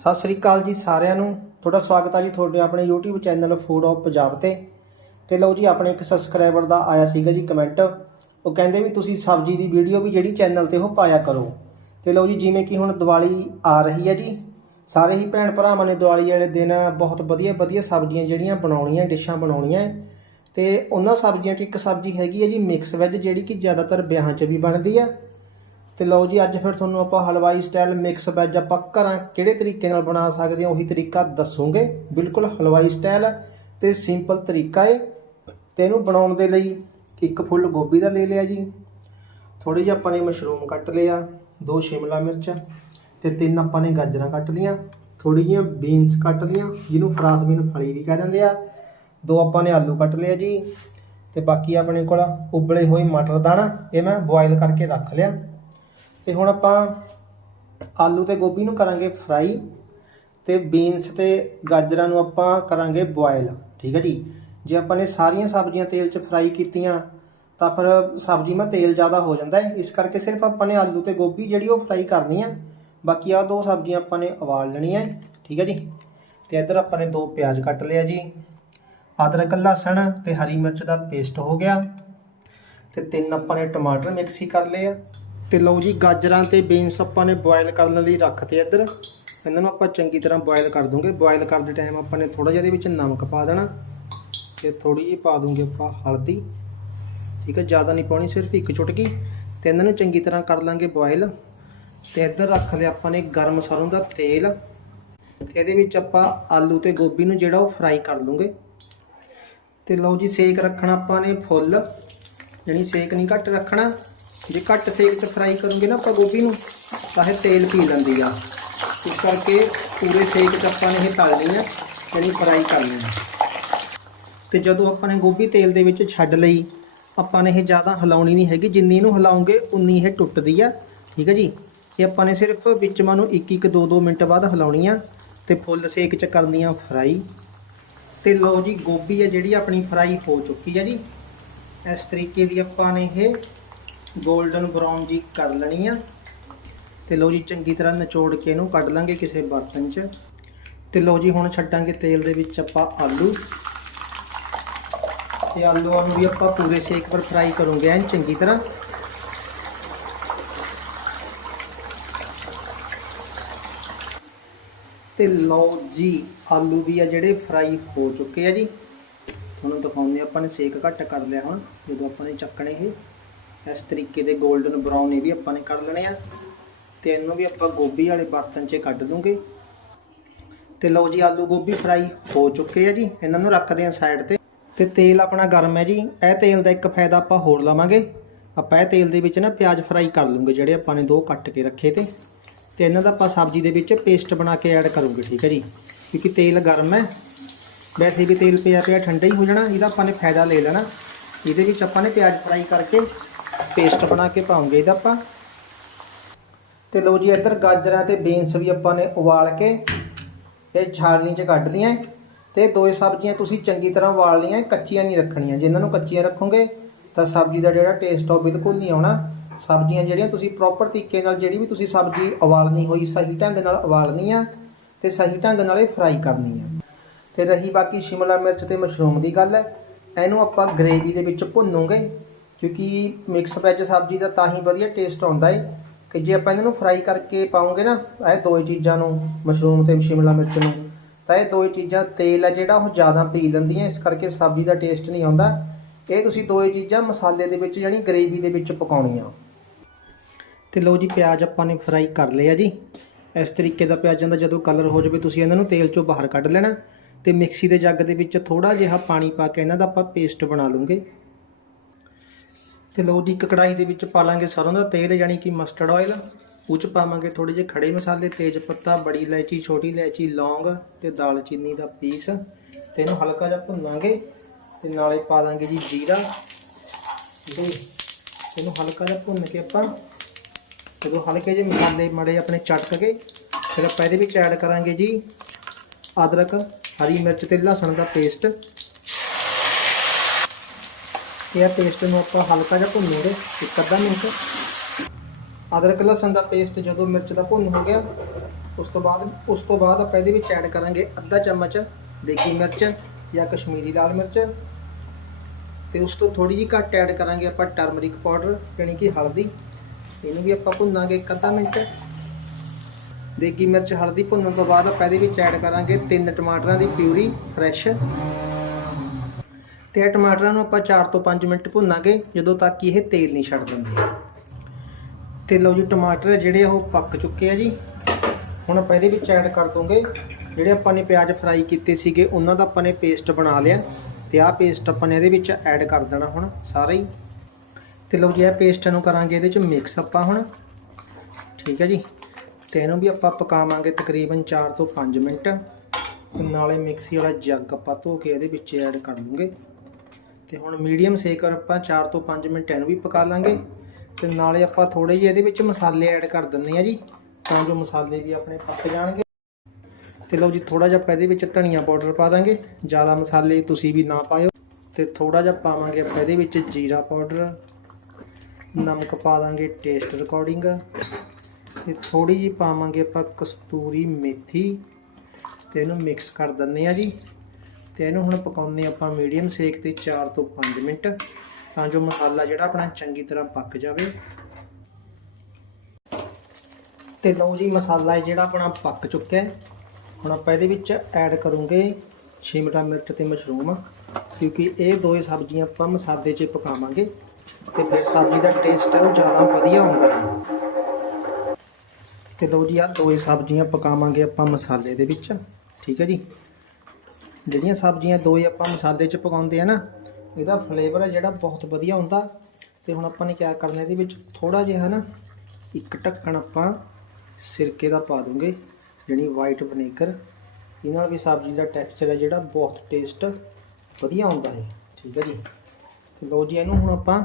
ਸਤਿ ਸ੍ਰੀ ਅਕਾਲ ਜੀ ਸਾਰਿਆਂ ਨੂੰ। ਤੁਹਾਡਾ ਸਵਾਗਤ ਹੈ ਜੀ ਤੁਹਾਡੇ ਆਪਣੇ YouTube channel food of Punjab ਤੇ। ਤੇ ਲਓ ਜੀ, ਆਪਣੇ ਇੱਕ ਸਬਸਕ੍ਰਾਈਬਰ ਦਾ ਆਇਆ ਸੀਗਾ ਜੀ ਕਮੈਂਟ ਉਹ ਕਹਿੰਦੇ ਵੀ ਤੁਸੀਂ ਸਬਜ਼ੀ ਦੀ ਵੀਡੀਓ ਵੀ ਜਿਹੜੀ ਚੈਨਲ ਤੇ ਉਹ ਪਾਇਆ ਕਰੋ। ਤੇ ਲਓ ਜੀ, ਜਿਵੇਂ ਕਿ ਹੁਣ ਦੀਵਾਲੀ ਆ ਰਹੀ ਹੈ ਜੀ। ਸਾਰੇ ਹੀ ਭੈਣ ਭਰਾਵਾਂ ਨੇ ਦੀਵਾਲੀ ਵਾਲੇ ਦਿਨ ਬਹੁਤ ਵਧੀਆ ਵਧੀਆ ਸਬਜ਼ੀਆਂ ਜਿਹੜੀਆਂ ਬਣਾਉਣੀਆਂ, ਡਿਸ਼ਾਂ ਬਣਾਉਣੀਆਂ। ਹੈ। ਤੇ ਉਹਨਾਂ ਸਬਜ਼ੀਆਂ 'ਚ ਇੱਕ ਸਬਜ਼ੀ ਹੈਗੀ ਹੈ ਜੀ ਮਿਕਸ ਵੈਜ ਜਿਹੜੀ ਕਿ ਜ਼ਿਆਦਾਤਰ ਵਿਆਹਾਂ 'ਚ ਵੀ ਬਣਦੀ ਆ। ਤੇ ਲਓ ਜੀ, ਅੱਜ ਫਿਰ ਤੁਹਾਨੂੰ ਆਪਾਂ ਹਲਵਾਈ ਸਟਾਈਲ ਮਿਕਸ ਵੈਜ ਆਪਾਂ ਘਰਾਂ ਕਿਹੜੇ ਤਰੀਕੇ ਨਾਲ ਬਣਾ ਸਕਦੇ ਹਾਂ, ਉਹੀ ਤਰੀਕਾ ਦੱਸੂਗੇ। ਬਿਲਕੁਲ ਹਲਵਾਈ ਸਟਾਈਲ ਹੈ ਤੇ ਸਿੰਪਲ ਤਰੀਕਾ ਏ ਤੇ ਇਹਨੂੰ ਬਣਾਉਣ ਦੇ ਲਈ ਇੱਕ ਫੁੱਲ ਗੋਭੀ ਦਾ ਲੈ ਲਿਆ ਜੀ। ਥੋੜੀ ਜਿਹੀ ਆਪਾਂ ਨੇ ਮਸ਼ਰੂਮ ਕੱਟ ਲਿਆ, ਦੋ ਸ਼ਿਮਲਾ ਮਿਰਚ, ਤੇ ਤਿੰਨ ਆਪਾਂ ਨੇ ਗਾਜਰਾਂ ਕੱਟ ਲੀਆਂ। ਥੋੜੀ ਜਿਹੀਆਂ ਬੀਨਸ ਕੱਟ ਲੀਆਂ, ਜਿਹਨੂੰ ਫਰਾਸਬੀਨ ਫਲੀ ਵੀ ਕਹਿ ਦਿੰਦੇ ਆ। ਦੋ ਆਪਾਂ ਨੇ ਆਲੂ ਕੱਟ ਲਿਆ ਜੀ, ਤੇ ਬਾਕੀ ਆਪਣੇ ਕੋਲ ਉਬਲੇ ਹੋਏ ਮਟਰ ਦਾਣਾ, ਇਹ ਮੈਂ ਬੋਇਲ ਕਰਕੇ ਰੱਖ ਲਿਆ। ਤੇ ਹੁਣ ਆਪਾਂ ਆਲੂ ਤੇ ਗੋਭੀ ਨੂੰ ਕਰਾਂਗੇ ਫਰਾਈ ਤੇ ਬੀਨਸ ਤੇ ਗਾਜਰਾਂ ਨੂੰ ਆਪਾਂ ਕਰਾਂਗੇ ਬੋਇਲ ਠੀਕ ਹੈ ਜੀ? ਜੇ ਆਪਾਂ ਨੇ ਸਾਰੀਆਂ ਸਬਜ਼ੀਆਂ ਤੇਲ 'ਚ ਫਰਾਈ ਕੀਤੀਆਂ, ਤਾਂ ਫਿਰ ਸਬਜ਼ੀ ਮਾ ਤੇਲ ਜ਼ਿਆਦਾ ਹੋ ਜਾਂਦਾ ਹੈ। ਇਸ ਕਰਕੇ ਸਿਰਫ ਆਪਾਂ ਨੇ ਆਲੂ ਤੇ ਗੋਭੀ ਜਿਹੜੀ ਉਹ ਫਰਾਈ ਕਰਨੀ ਆ। ਬਾਕੀ ਆ ਦੋ ਸਬਜ਼ੀਆਂ ਆਪਾਂ ਨੇ ਉਬਾਲ ਲੈਣੀਆਂ ਠੀਕ ਹੈ ਜੀ? ਤੇ ਇੱਧਰ ਆਪਾਂ ਨੇ ਦੋ ਪਿਆਜ਼ ਕੱਟ ਲਿਆ ਜੀ। ਅਦਰਕ, ਲਸਣ ਤੇ ਹਰੀ ਮਿਰਚ ਦਾ ਪੇਸਟ ਹੋ ਗਿਆ। ਤੇ ਤਿੰਨ ਆਪਾਂ ਨੇ ਟਮਾਟਰ ਮਿਕਸੀ ਕਰ ਲਏ ਆ। ਤੇ ਲਓ ਜੀ, ਗਾਜਰਾਂ ਤੇ ਬੀਨਸ ਆਪਾਂ ਨੇ ਬੋਇਲ ਕਰਨ ਲਈ ਰੱਖਤੇ ਇੱਧਰ। ਇਹਨਾਂ ਨੂੰ ਆਪਾਂ ਚੰਗੀ ਤਰ੍ਹਾਂ ਬੋਇਲ ਕਰ ਦੂੰਗੇ। ਬੋਇਲ ਕਰਦੇ ਟਾਈਮ ਆਪਾਂ ਨੇ ਥੋੜਾ ਜਿਹਾ ਇਹਦੇ ਵਿੱਚ ਨਮਕ ਪਾ ਦੇਣਾ। ਤੇ ਥੋੜੀ ਜਿਹੀ ਪਾ ਦੂੰਗੇ ਆਪਾਂ ਹਲਦੀ। ਠੀਕ ਹੈ, ਜ਼ਿਆਦਾ ਨਹੀਂ ਪਾਉਣੀ, ਸਿਰਫ ਇੱਕ ਚੁਟਕੀ। ਤੇ ਇਹਨਾਂ ਨੂੰ ਚੰਗੀ ਤਰ੍ਹਾਂ ਕਰ ਲਾਂਗੇ ਬੋਇਲ ਤੇ ਇੱਧਰ ਰੱਖ ਲਿਆ ਆਪਾਂ ਨੇ ਗਰਮ ਸਰੋਂ ਦਾ ਤੇਲ। ਤੇ ਇਹਦੇ ਵਿੱਚ ਆਪਾਂ ਆਲੂ ਤੇ ਗੋਭੀ ਨੂੰ ਜਿਹੜਾ ਉਹ ਫਰਾਈ ਕਰ ਲੂੰਗੇ। ਤੇ ਲਓ ਜੀ, ਸੇਕ ਰੱਖਣਾ ਆਪਾਂ ਨੇ ਫੁੱਲ। ਯਾਨੀ ਸੇਕ ਨਹੀਂ, ਘੱਟ ਰੱਖਣਾ। ਜੇ ਘੱਟ ਸੇਕ 'ਚ ਫਰਾਈ ਕਰੋਗੇ ਨਾ ਆਪਾਂ ਗੋਭੀ ਨੂੰ, ਤਾਂ ਇਹ ਤੇਲ ਪੀ ਲੈਂਦੀ ਆ। ਇਸ ਕਰਕੇ ਪੂਰੇ ਸੇਕ 'ਚ ਆਪਾਂ ਨੇ ਇਹ ਤਲਣੀ ਆ ਜਿਹੜੀ ਫਰਾਈ ਕਰਨੀ ਆ। ਤੇ ਜਦੋਂ ਆਪਾਂ ਨੇ ਗੋਭੀ ਤੇਲ ਦੇ ਵਿੱਚ ਛੱਡ ਲਈ, ਆਪਾਂ ਨੇ ਇਹ ਜ਼ਿਆਦਾ ਹਿਲਾਉਣੀ ਨਹੀਂ ਹੈਗੀ, ਜਿੰਨੀ ਇਹਨੂੰ ਹਿਲਾਉਂਗੇ, ਉਨੀ ਇਹ ਟੁੱਟਦੀ ਆ। ਠੀਕ ਹੈ ਜੀ? ਇਹ ਆਪਾਂ ਨੇ ਸਿਰਫ ਵਿੱਚ ਮਾ ਨੂੰ 1 1 2 2 ਮਿੰਟ ਬਾਅਦ ਹਿਲਾਉਣੀ ਆ ਤੇ ਫੁੱਲ ਸੇਕ 'ਚ ਕਰਨੀ ਆ ਫਰਾਈ ਤੇ ਲਓ ਜੀ, ਗੋਭੀ ਆ ਜਿਹੜੀ ਆਪਣੀ ਫਰਾਈ ਹੋ ਚੁੱਕੀ ਆ ਜੀ। ਇਸ ਤਰੀਕੇ ਦੀ ਆਪਾਂ ਨੇ ਇਹ 골ਡਨ ਬਰਾਊਨ ਜੀ ਕਰ ਲੈਣੀ ਆ। ਤੇ ਲਓ ਜੀ, ਚੰਗੀ ਤਰ੍ਹਾਂ ਨਿਚੋੜ ਕੇ ਇਹਨੂੰ ਕੱਢ ਲਾਂਗੇ ਕਿਸੇ ਬਰਤਨ 'ਚ। ਤੇ ਲਓ ਜੀ, ਹੁਣ ਛੱਡਾਂਗੇ ਤੇਲ ਦੇ ਵਿੱਚ ਆਪਾਂ ਆਲੂ। ਤੇ ਆਲੂਆਂ ਨੂੰ ਵੀ ਆਪਾਂ ਪੂਰੇ ਸੇਕ ਪਰ ਫਰਾਈ ਕਰੂੰਗੇ ਐਨ ਚੰਗੀ ਤਰ੍ਹਾਂ। ਤੇ ਲਓ ਜੀ, ਆਲੂ ਵੀ ਆ ਜਿਹੜੇ ਫਰਾਈ ਹੋ ਚੁੱਕੇ ਆ ਜੀ। ਤੁਹਾਨੂੰ ਦਿਖਾਉਂਦੇ ਆਪਾਂ ਨੇ ਸੇਕ ਘੱਟ ਕਰ ਲਿਆ ਹੁਣ, ਜਦੋਂ ਆਪਾਂ ਨੇ ਚੱਕਣੇ ਇਹ। ਇਸ ਤਰੀਕੇ ਦੇ 골ਡਨ ਬਰਾਊਨ ਇਹ ਵੀ ਆਪਾਂ ਨੇ ਕੱਢ ਲੈਣੇ ਆ। ਤੇ ਇਹਨੂੰ ਵੀ ਆਪਾਂ ਗੋਭੀ ਵਾਲੇ ਬਰਤਨ 'ਚ ਕੱਢ ਦੂੰਗੇ। ਤੇ ਲਓ ਜੀ, ਆਲੂ ਗੋਭੀ ਫਰਾਈ ਹੋ ਚੁੱਕੇ ਆ ਜੀ। ਇਹਨਾਂ ਨੂੰ ਰੱਖਦੇ ਆ ਸਾਈਡ ਤੇ। ਤੇ ਤੇਲ ਆਪਣਾ ਗਰਮ ਹੈ ਜੀ। ਇਹ ਤੇਲ ਦਾ ਇੱਕ ਫਾਇਦਾ ਆਪਾਂ ਹੋਰ ਲਵਾਂਗੇ। ਆਪਾਂ ਇਹ ਤੇਲ ਦੇ ਵਿੱਚ ਨਾ ਪਿਆਜ਼ ਫਰਾਈ ਕਰ ਲੂੰਗੇ, ਜਿਹੜੇ ਆਪਾਂ ਨੇ ਦੋ ਕੱਟ ਕੇ ਰੱਖੇ ਤੇ। ਤੇ ਇਹਨਾਂ ਦਾ ਆਪਾਂ ਸਬਜ਼ੀ ਦੇ ਵਿੱਚ ਪੇਸਟ ਬਣਾ ਕੇ ਐਡ ਕਰੂੰਗੇ, ਠੀਕ ਹੈ ਜੀ। ਕਿਉਂਕਿ ਤੇਲ ਗਰਮ ਹੈ। ਵੈਸੇ ਵੀ ਤੇਲ ਪਿਆ ਪਿਆ ਠੰਡਾ ਹੀ ਹੋ ਜਾਣਾ। ਇਹਦਾ ਆਪਾਂ ਨੇ ਫਾਇਦਾ ਲੈ ਲੈਣਾ। ਇਹਦੇ ਵਿੱਚ ਆਪਾਂ ਨੇ ਪਿਆਜ਼ ਫਰਾਈ ਕਰਕੇ ਪੇਸਟ ਬਣਾ ਕੇ ਪਾਉਂਗੇ ਇਹਦਾ ਆਪਾਂ। ਤੇ ਲਓ ਜੀ, ਇੱਧਰ ਗਾਜਰਾਂ ਤੇ ਬੀਨਸ ਵੀ ਆਪਾਂ ਨੇ ਉਬਾਲ ਕੇ ਇਹ ਛਾਲਣੀ 'ਚ ਕੱਢ ਲਈਆਂ। ਤੇ ਦੋਏ ਸਬਜ਼ੀਆਂ ਤੁਸੀਂ ਚੰਗੀ ਤਰ੍ਹਾਂ ਉਬਾਲ ਲਈਆਂ ਕੱਚੀਆਂ ਨਹੀਂ ਰੱਖਣੀਆਂ। ਜੇ ਇਹਨਾਂ ਨੂੰ ਕੱਚੀਆਂ ਰੱਖੋਗੇ, ਤਾਂ ਸਬਜ਼ੀ ਦਾ ਜਿਹੜਾ ਟੇਸਟ ਉਹ ਬਿਲਕੁਲ ਨਹੀਂ ਆਉਣਾ। ਸਬਜ਼ੀਆਂ ਜਿਹੜੀਆਂ ਤੁਸੀਂ ਪ੍ਰੋਪਰ ਤਰੀਕੇ ਨਾਲ ਜਿਹੜੀ ਵੀ ਤੁਸੀਂ ਸਬਜ਼ੀ ਉਬਾਲਣੀ ਹੋਈ, ਸਹੀ ਢੰਗ ਨਾਲ ਉਬਾਲਣੀ ਆ ਤੇ ਸਹੀ ਢੰਗ ਨਾਲ ਇਹ ਫਰਾਈ ਕਰਨੀ ਆ। ਤੇ ਰਹੀ ਬਾਕੀ ਸ਼ਿਮਲਾ ਮਿਰਚ ਤੇ ਮਸ਼ਰੂਮ ਦੀ ਗੱਲ ਹੈ ਇਹਨੂੰ ਆਪਾਂ ਗ੍ਰੇਵੀ ਦੇ ਵਿੱਚ ਭੁੰਨੂਗੇ। ਕਿਉਂਕਿ ਮਿਕਸ ਵੈਜ ਸਬਜ਼ੀ ਦਾ ਤਾਂ ਹੀ ਵਧੀਆ ਟੇਸਟ ਆਉਂਦਾ ਏ ਕਿ ਜੇ ਆਪਾਂ ਇਹਨਾਂ ਨੂੰ ਫਰਾਈ ਕਰਕੇ ਪਾਉਂਗੇ ਨਾ, ਇਹ ਦੋਏ ਚੀਜ਼ਾਂ ਨੂੰ, ਮਸ਼ਰੂਮ ਤੇ ਸ਼ਿਮਲਾ ਮਿਰਚ ਨੂੰ, ਤਾਂ ਇਹ ਦੋਏ ਚੀਜ਼ਾਂ ਤੇਲ ਹੈ ਜਿਹੜਾ ਉਹ ਜ਼ਿਆਦਾ ਪੀ ਲੈਂਦੀਆਂ ਇਸ ਕਰਕੇ ਸਬਜ਼ੀ ਦਾ ਟੇਸਟ ਨਹੀਂ ਆਉਂਦਾ। ਇਹ ਤੁਸੀਂ ਦੋਏ ਚੀਜ਼ਾਂ ਮਸਾਲੇ ਦੇ ਵਿੱਚ ਯਾਨੀ ਗ੍ਰੇਵੀ ਦੇ ਵਿੱਚ ਪਕਾਉਣੀਆਂ। ਤੇ ਲਓ ਜੀ, ਪਿਆਜ਼ ਆਪਾਂ ਨੇ ਫਰਾਈ ਕਰ ਲਿਆ ਜੀ। ਇਸ ਤਰੀਕੇ ਦਾ ਪਿਆਜ਼ਾਂ ਦਾ ਜਦੋਂ ਕਲਰ ਹੋ ਜਾਵੇ, ਤੁਸੀਂ ਇਹਨਾਂ ਨੂੰ ਤੇਲ ਚੋਂ ਬਾਹਰ ਕੱਢ ਲੈਣਾ। ਤੇ ਮਿਕਸੀ ਦੇ ਜੱਗ ਦੇ ਵਿੱਚ ਥੋੜਾ ਜਿਹਾ ਪਾਣੀ ਪਾ ਕੇ ਇਹਨਾਂ ਦਾ ਆਪਾਂ ਪੇਸਟ ਬਣਾ ਲਵਾਂਗੇ ਤੇ ਲਓ ਜੀ, ਇੱਕ ਕੜਾਈ ਦੇ ਵਿੱਚ ਪਾ ਲਾਂਗੇ ਸਰੋਂ ਦਾ ਤੇਲ, ਯਾਨੀ ਕਿ ਮਸਟਰਡ ਆਇਲ ਉਹ 'ਚ ਪਾਵਾਂਗੇ ਥੋੜੇ ਜਿਹੇ ਖੜੇ ਮਸਾਲੇ, ਤੇਜ ਪੱਤਾ, ਬੜੀ ਇਲਾਇਚੀ, ਛੋਟੀ ਇਲਾਇਚੀ, ਲੌਂਗ ਤੇ ਦਾਲਚੀਨੀ ਦਾ ਪੀਸ। ਤੇ ਇਹਨੂੰ ਹਲਕਾ ਜਿਹਾ ਭੁੰਨਾਂਗੇ ਤੇ ਨਾਲੇ ਪਾ ਦਾਂਗੇ ਜੀ ਜੀਰਾ। ਤੇ ਇਹਨੂੰ ਹਲਕਾ ਜਿਹਾ ਭੁੰਨ ਕੇ ਆਪਾਂ ਜਦੋਂ ਹਲਕੇ ਜਿਹੇ ਮਸਾਲੇ ਮੜੇ ਆਪਣੇ ਚਟਕ ਕੇ, ਫਿਰ ਆਪਾਂ ਇਹਦੇ ਵਿੱਚ ਐਡ ਕਰਾਂਗੇ ਜੀ ਅਦਰਕ, ਹਰੀ ਮਿਰਚ ਤੇ ਲਸਣ ਦਾ ਪੇਸਟ ਇਹ ਪੇਸਟ ਨੂੰ ਆਪਾਂ ਹਲਕਾ ਜਿਹਾ ਭੁੰਨਾਂਗੇ ਇੱਕ ਅੱਧਾ ਮਿੰਟ। ਅਦਰਕ, ਲਸਣ ਦਾ ਪੇਸਟ ਜਦੋਂ ਮਿਰਚ ਦਾ ਭੁੰਨ ਹੋ ਗਿਆ, ਉਸ ਤੋਂ ਬਾਅਦ, ਉਸ ਤੋਂ ਬਾਅਦ ਆਪਾਂ ਇਹਦੇ ਵਿੱਚ ਐਡ ਕਰਾਂਗੇ ਅੱਧਾ ਚਮਚ ਦੇਗੀ ਮਿਰਚ ਜਾਂ ਕਸ਼ਮੀਰੀ ਲਾਲ ਮਿਰਚ। ਤੇ ਉਸ ਤੋਂ ਥੋੜੀ ਜਿਹੀ ਘੱਟ ਐਡ ਕਰਾਂਗੇ ਆਪਾਂ ਟਰਮਰਿਕ ਪਾਊਡਰ ਯਾਨੀ ਕਿ ਹਲਦੀ। ਇਹਨੂੰ ਵੀ ਆਪਾਂ ਭੁੰਨਾਂਗੇ ਇੱਕ ਅੱਧਾ ਮਿੰਟ। ਦੇਗੀ ਮਿਰਚ ਹਲਦੀ ਭੁੰਨਣ ਤੋਂ ਬਾਅਦ ਆਪਾਂ ਇਹਦੇ ਵਿੱਚ ਐਡ ਕਰਾਂਗੇ ਤਿੰਨ ਟਮਾਟਰਾਂ ਦੀ ਪਿਊਰੀ ਫਰੈਸ਼ ਤੇ ਇਹ ਟਮਾਟਰਾਂ ਨੂੰ ਆਪਾਂ 4 ਤੋਂ 5 ਮਿੰਟ ਭੁੰਨਾਂਗੇ, ਜਦੋਂ ਤੱਕ ਕਿ ਇਹ ਤੇਲ ਨਹੀਂ ਛੱਡ ਦਿੰਦੇ। ਤੇ ਲਓ ਜੀ, ਟਮਾਟਰ ਜਿਹੜੇ ਆ ਉਹ ਪੱਕ ਚੁੱਕੇ ਆ ਜੀ। ਹੁਣ ਆਪਾਂ ਇਹਦੇ ਵਿੱਚ ਐਡ ਕਰ ਦੋਗੇ ਜਿਹੜੇ ਆਪਾਂ ਨੇ ਪਿਆਜ਼ ਫਰਾਈ ਕੀਤੇ ਸੀਗੇ, ਉਹਨਾਂ ਦਾ ਆਪਾਂ ਨੇ ਪੇਸਟ ਬਣਾ ਲਿਆ। ਤੇ ਆਹ ਪੇਸਟ ਆਪਾਂ ਨੇ ਇਹਦੇ ਵਿੱਚ ਐਡ ਕਰ ਦੇਣਾ ਹੁਣ, ਸਾਰਾ ਹੀ। ਤੇ ਲਓ ਜੀ, ਇਹ ਪੇਸਟ ਨੂੰ ਕਰਾਂਗੇ, ਇਹਦੇ ਵਿੱਚ ਮਿਕਸ ਆਪਾਂ ਹੁਣ। ਠੀਕ ਹੈ ਜੀ। ਤੇ ਇਹਨੂੰ ਵੀ ਆਪਾਂ ਪਕਾਵਾਂਗੇ ਤਕਰੀਬਨ 4 ਤੋਂ 5 ਮਿੰਟ। ਨਾਲੇ ਮਿਕਸੀ ਵਾਲਾ ਜੱਗ ਆਪਾਂ ਧੋ ਕੇ ਇਹਦੇ ਵਿੱਚ ਐਡ ਕਰ ਲੂੰਗੇ ਤੇ ਹੁਣ ਮੀਡੀਅਮ ਸੇਕ ਪਰ ਆਪਾਂ 4 ਤੋਂ 5 ਮਿੰਟ ਇਹਨੂੰ ਵੀ ਪਕਾ ਲਾਂਗੇ। ਤੇ ਨਾਲੇ ਆਪਾਂ ਥੋੜੇ ਜਿਹੇ ਇਹਦੇ ਵਿੱਚ ਮਸਾਲੇ ਐਡ ਕਰ ਦਿੰਦੇ ਆ ਜੀ, ਤਾਂ ਜੋ ਮਸਾਲੇ ਵੀ ਆਪਣੇ ਪੱਕ ਜਾਣਗੇ। ਤੇ ਲਓ ਜੀ ਥੋੜਾ ਜਿਹਾ ਆਪਾਂ ਇਹਦੇ ਵਿੱਚ ਧਨੀਆ ਪਾਊਡਰ ਪਾ ਦਾਂਗੇ। ਜ਼ਿਆਦਾ ਮਸਾਲੇ ਤੁਸੀਂ ਵੀ ਨਾ ਪਾਇਓ। ਤੇ ਥੋੜਾ ਜਿਹਾ ਪਾਵਾਂਗੇ ਆਪਾਂ ਇਹਦੇ ਵਿੱਚ ਜੀਰਾ ਪਾਊਡਰ। ਨਮਕ ਪਾ ਦਾਂਗੇ ਟੇਸਟ ਰਿਕਾਰਡਿੰਗ। ਤੇ ਥੋੜੀ ਜਿਹੀ ਪਾਵਾਂਗੇ ਆਪਾਂ ਕਸਤੂਰੀ ਮੇਥੀ। ਤੇ ਇਹਨੂੰ ਮਿਕਸ ਕਰ ਦਿੰਦੇ ਆ ਜੀ। ਤੇ ਇਹਨੂੰ ਹੁਣ ਪਕਾਉਂਦੇ ਆਪਾਂ ਮੀਡੀਅਮ ਸੇਕ ਤੇ 4 ਤੋਂ 5 ਮਿੰਟ ਤਾਂ ਜੋ ਮਸਾਲਾ ਜਿਹੜਾ ਆਪਣਾ ਚੰਗੀ ਤਰ੍ਹਾਂ ਪੱਕ ਜਾਵੇ। ਤੇ ਲਓ ਜੀ, ਮਸਾਲਾ ਜਿਹੜਾ ਆਪਣਾ ਪੱਕ ਚੁੱਕਿਆ ਹੈ। ਹੁਣ ਆਪਾਂ ਇਹਦੇ ਵਿੱਚ ਐਡ ਕਰੂੰਗੇ ਸ਼ਿਮਲਾ ਮਿਰਚ ਤੇ ਮਸ਼ਰੂਮ, ਕਿਉਂਕਿ ਇਹ ਦੋਏ ਸਬਜ਼ੀਆਂ ਆਪਾਂ ਮਸਾਲੇ 'ਚ ਪਕਾਵਾਂਗੇ ਤੇ ਫਿਰ ਸਬਜ਼ੀ ਦਾ ਟੇਸਟ ਹੈ ਉਹ ਜ਼ਿਆਦਾ ਵਧੀਆ ਹੁੰਦਾ ਹੈ। ਤੇ ਲਓ ਜੀ ਆ ਦੋਏ ਸਬਜ਼ੀਆਂ ਪਕਾਵਾਂਗੇ ਆਪਾਂ ਮਸਾਲੇ ਦੇ ਵਿੱਚ, ਠੀਕ ਹੈ ਜੀ? ਜਿਹੜੀਆਂ ਸਬਜ਼ੀਆਂ ਦੋ ਹੀ ਆਪਾਂ ਮਸਾਲੇ 'ਚ ਪਕਾਉਂਦੇ ਆ ਨਾ, ਇਹਦਾ ਫਲੇਵਰ ਹੈ ਜਿਹੜਾ ਬਹੁਤ ਵਧੀਆ ਹੁੰਦਾ। ਤੇ ਹੁਣ ਆਪਾਂ ਨੇ ਕੀ ਕਰਨਾ ਇਹਦੇ ਵਿੱਚ? ਥੋੜਾ ਜਿਹਾ ਹੈ ਨਾ ਇੱਕ ਢੱਕਣ ਆਪਾਂ ਸਿਰਕੇ ਦਾ ਪਾ ਦੂੰਗੇ, ਜਿਹੜੀ ਵਾਈਟ ਵਿਨੇਗਰ ਇਹ ਨਾਲ ਵੀ ਸਬਜ਼ੀ ਦਾ ਟੈਕਸਚਰ ਹੈ ਜਿਹੜਾ ਬਹੁਤ ਟੇਸਟ ਵਧੀਆ ਹੁੰਦਾ ਹੈ। ਠੀਕ ਹੈ ਜੀ? ਤੇ ਜੀ, ਇਹਨੂੰ ਹੁਣ ਆਪਾਂ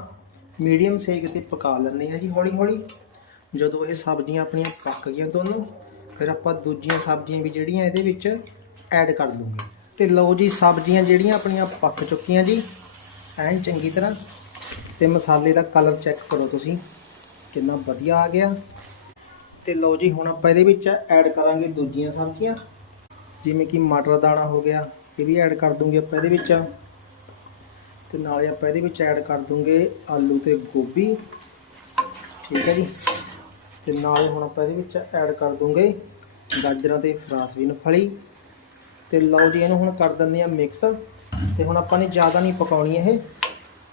ਮੀਡੀਅਮ ਸੇਕ ਤੇ ਪਕਾ ਲੈਂਦੇ ਹਾਂ ਜੀ ਹੌਲੀ ਹੌਲੀ ਜਦੋਂ ਇਹ ਸਬਜ਼ੀਆਂ ਆਪਣੀਆਂ ਪੱਕ ਗਈਆਂ ਦੋਨੋਂ, ਫਿਰ ਆਪਾਂ ਦੂਜੀਆਂ ਸਬਜ਼ੀਆਂ ਵੀ ਜਿਹੜੀਆਂ ਇਹਦੇ ਵਿੱਚ ਐਡ ਕਰ ਦੂੰਗੇ ਤੇ ਲਓ ਜੀ, ਸਬਜ਼ੀਆਂ ਜਿਹੜੀਆਂ ਆਪਣੀਆਂ ਪੱਕ ਚੁੱਕੀਆਂ ਜੀ। ਐਨ ਚੰਗੀ ਤਰ੍ਹਾਂ ਤੇ ਮਸਾਲੇ ਦਾ ਕਲਰ ਚੈੱਕ ਕਰੋ ਤੁਸੀਂ, ਕਿੰਨਾ ਵਧੀਆ ਆ ਗਿਆ। ਤੇ ਲਓ ਜੀ, ਹੁਣ ਆਪਾਂ ਇਹਦੇ ਵਿੱਚ ਐਡ ਕਰਾਂਗੇ ਦੂਜੀਆਂ ਸਬਜ਼ੀਆਂ। ਜਿਵੇਂ ਕਿ ਮਟਰ ਦਾਣਾ ਹੋ ਗਿਆ, ਇਹ ਵੀ ਐਡ ਕਰ ਦੂੰਗੇ ਆਪਾਂ ਇਹਦੇ ਵਿੱਚ। ਤੇ ਨਾਲੇ ਆਪਾਂ ਇਹਦੇ ਵਿੱਚ ਐਡ ਕਰ ਦੂੰਗੇ ਆਲੂ ਤੇ ਗੋਭੀ। ਠੀਕ ਹੈ ਜੀ। ਤੇ ਨਾਲੇ ਹੁਣ ਆਪਾਂ ਇਹਦੇ ਵਿੱਚ ਐਡ ਕਰ ਦੂੰਗੇ ਗਾਜਰਾਂ ਤੇ ਫਰਾਸਬੀਨ ਫਲੀ ਤੇ ਲਓ ਜੀ, ਇਹਨੂੰ ਹੁਣ ਕਰ ਦਿੰਦੇ ਆ ਮਿਕਸ ਤੇ ਹੁਣ ਆਪਾਂ ਨੇ ਜ਼ਿਆਦਾ ਨਹੀਂ ਪਕਾਉਣੀ ਇਹ।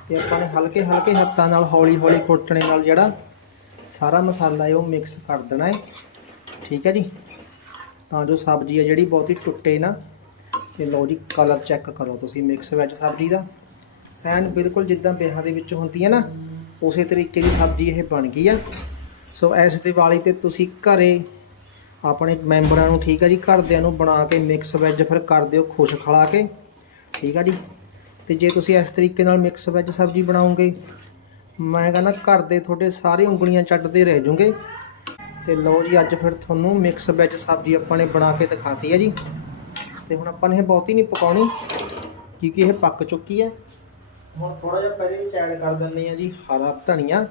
ਤੇ ਆਪਾਂ ਨੇ ਹਲਕੇ ਹਲਕੇ ਹੱਥਾਂ ਨਾਲ, ਹੌਲੀ ਹੌਲੀ ਕੁੱਟਣੇ ਨਾਲ ਜਿਹੜਾ ਸਾਰਾ ਮਸਾਲਾ ਹੈ, ਉਹ ਮਿਕਸ ਕਰ ਦੇਣਾ ਹੈ। ਠੀਕ ਹੈ ਜੀ? ਤਾਂ ਜੋ ਸਬਜ਼ੀ ਹੈ ਜਿਹੜੀ ਬਹੁਤੀ ਟੁੱਟੇ ਨਾ। ਤੇ ਲਓ ਜੀ ਕਲਰ ਚੈੱਕ ਕਰੋ ਤੁਸੀਂ ਮਿਕਸ ਵਿੱਚ ਸਬਜ਼ੀ ਦਾ। ਐਨ ਬਿਲਕੁਲ ਜਿੱਦਾਂ ਵਿਆਹਾਂ ਦੇ ਵਿੱਚ ਹੁੰਦੀ ਹੈ ਨਾ, ਉਸੇ ਤਰੀਕੇ ਦੀ ਸਬਜ਼ੀ ਇਹ ਬਣ ਗਈ ਆ। ਸੋ ਇਸ ਦੀਵਾਲੀ ਤੇ ਤੁਸੀਂ ਘਰੇ ਆਪਣੇ ਮੈਂਬਰਾਂ ਨੂੰ ਠੀਕ ਹੈ ਜੀ, ਘਰਦਿਆਂ ਨੂੰ ਬਣਾ ਕੇ ਮਿਕਸ ਵੈਜ ਫਿਰ ਕਰ ਦਿਓ ਖੁਸ਼ ਖਲਾ ਕੇ। ਠੀਕ ਆ ਜੀ? ਤੇ ਜੇ ਤੁਸੀਂ ਇਸ ਤਰੀਕੇ ਨਾਲ ਮਿਕਸ ਵੈਜ ਸਬਜ਼ੀ ਬਣਾਉਂਗੇ ਮੈਂ ਕਹਿੰਦਾ ਘਰ ਦੇ ਤੁਹਾਡੇ ਸਾਰੇ ਉਂਗਲੀਆਂ ਚੱਟਦੇ ਰਹਿ ਜਾਓਗੇ ਤੇ ਲਓ ਜੀ, ਅੱਜ ਫਿਰ ਤੁਹਾਨੂੰ ਮਿਕਸ ਵੈਜ ਸਬਜ਼ੀ ਆਪਾਂ ਨੇ ਬਣਾ ਕੇ ਦਿਖਾਤੀ ਹੈ ਜੀ। ਤੇ ਹੁਣ ਆਪਾਂ ਨੇ ਇਹ ਬਹੁਤੀ ਨਹੀਂ ਪਕਾਉਣੀ, ਕਿਉਂਕਿ ਇਹ ਪੱਕ ਚੁੱਕੀ ਹੈ ਹੁਣ ਥੋੜਾ ਜਿਹਾ ਪਹਿਲੇ ਵਿੱਚ ਐਡ ਕਰ ਦਿੰਦੇ ਆ ਜੀ, ਹਰਾ ਧਨੀਆ।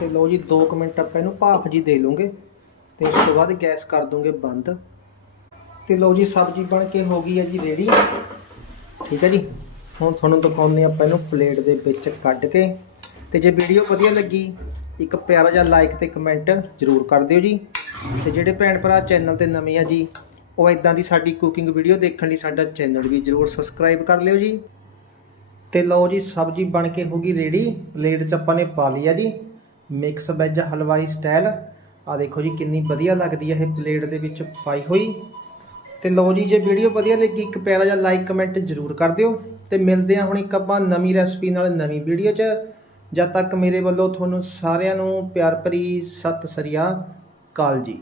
ਤੇ ਲਓ ਜੀ 2 ਮਿੰਟ ਆਪਾਂ ਇਹਨੂੰ ਭਾਫ ਜੀ ਦੇ ਲਵਾਂਗੇ ਤੇ ਉਸ ਤੋਂ ਬਾਅਦ ਗੈਸ ਕਰ ਦੂੰਗੇ ਬੰਦ। ਤੇ ਲਓ ਜੀ, ਸਬਜ਼ੀ ਬਣ ਕੇ ਹੋ ਗਈ ਹੈ ਜੀ ਰੈਡੀ ਠੀਕ ਹੈ ਜੀ? ਹੁਣ ਤੁਹਾਨੂੰ ਦਿਖਾਉਂਦੇ ਆਪਾਂ ਇਹਨੂੰ ਪਲੇਟ ਦੇ ਵਿੱਚ ਕੱਢ ਕੇ। ਤੇ ਜੇ ਵੀਡੀਓ ਵਧੀਆ ਲੱਗੀ, ਇੱਕ ਪਿਆਰਾ ਜਿਹਾ ਲਾਈਕ ਤੇ ਕਮੈਂਟ ਜ਼ਰੂਰ ਕਰ ਦਿਓ ਜੀ। ਤੇ ਜਿਹੜੇ ਭੈਣ ਭਰਾ ਚੈਨਲ ਤੇ ਨਵੇਂ ਆ ਜੀ, ਉਹ ਇਦਾਂ ਦੀ ਸਾਡੀ ਕੁਕਿੰਗ ਵੀਡੀਓ ਦੇਖਣ ਲਈ ਸਾਡਾ ਚੈਨਲ ਵੀ ਜ਼ਰੂਰ ਸਬਸਕ੍ਰਾਈਬ ਕਰ ਲਿਓ ਜੀ। ਤੇ ਲਓ ਜੀ, ਸਬਜ਼ੀ ਬਣ ਕੇ ਹੋ ਗਈ ਰੈਡੀ ਪਲੇਟ 'ਚ ਆਪਾਂ ਨੇ ਪਾ ਲਈ ਆ ਜੀ। ਮਿਕਸ ਵੈਜ ਹਲਵਾਈ ਸਟਾਈਲ। ਆ ਦੇਖੋ ਜੀ ਕਿੰਨੀ ਵਧੀਆ ਲੱਗਦੀ ਹੈ ਇਹ ਪਲੇਟ ਦੇ ਵਿੱਚ ਪਾਈ ਹੋਈ। ਤੇ ਲਓ ਜੀ, ਜੇ ਵੀਡੀਓ ਵਧੀਆ ਲੱਗੀ, ਇੱਕ ਪਿਆਰਾ ਜਿਹਾ ਲਾਈਕ ਕਮੈਂਟ ਜ਼ਰੂਰ ਕਰ ਦਿਓ। ਤੇ ਮਿਲਦੇ ਹਾਂ ਹੁਣ ਇੱਕ ਆਪਾਂ ਨਵੀਂ ਰੈਸਪੀ ਨਾਲ ਨਵੀਂ ਵੀਡੀਓ 'ਚ। ਜਦ ਤੱਕ ਮੇਰੇ ਵੱਲੋਂ ਤੁਹਾਨੂੰ ਸਾਰਿਆਂ ਨੂੰ ਪਿਆਰ ਭਰੀ ਸਤਿ ਸ੍ਰੀ ਅਕਾਲ ਜੀ।